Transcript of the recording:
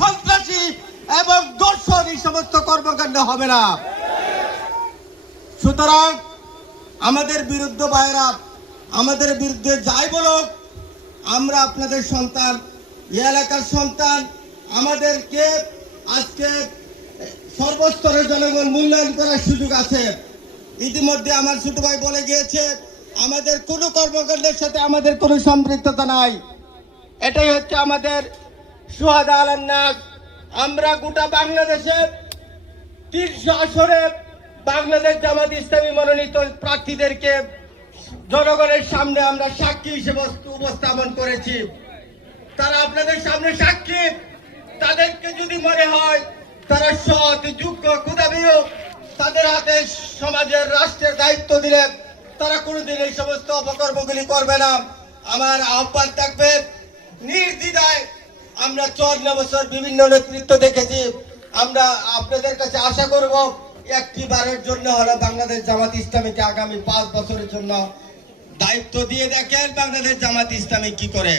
সন্ত্রাসী এবং দর্শন এই সমস্ত কর্মকাণ্ড হবে না। সুতরাং আমাদের বিরুদ্ধে ভাইরা, আমাদের বিরুদ্ধে যাই বলুক, আমরা আপনাদের সন্তান, এই এলাকার সন্তান। আমাদেরকে আজকে সর্বস্তরের জনগণ মূল্যায়ন করার সুযোগ আছে। ইতিমধ্যে আমার ছোট ভাই বলে গিয়েছে, আমাদের কোনো কর্মকাণ্ডের সাথে আমাদের কোনো সম্পৃক্ততা নাই। এটাই হচ্ছে আমাদের সুহাদা আলান নাক। আমরা গোটা বাংলাদেশে ৩০০ আসরে বাংলাদেশ জামাত ইসলামী মনোনীত প্রার্থীদেরকে জনগণের সামনে আমরা সাক্ষী হিসেবে উপস্থাপন করেছি। তারা আপনাদের সামনে সাক্ষী। তাদেরকে যদি মনে হয় তারা সৎ, যোগ্য, ক্ষুধাবিও, তাদের হাতে সমাজের রাষ্ট্রের দায়িত্ব দিলে তারা কোনোদিন এই সমস্ত অপকর্মগুলি করবে না। আমার আহ্বান থাকবে, নির্দ্বিধায় আমরা 54 বছর বিভিন্ন নেতৃত্ব দেখেছি। আমরা আপনাদের কাছে আশা করব একটি বারের জন্য হলো বাংলাদেশ জামাত ইসলামীকে আগামী 5 বছরের জন্য দায়িত্ব দিয়ে দেখেন বাংলাদেশ জামাত ইসলামী কি করে।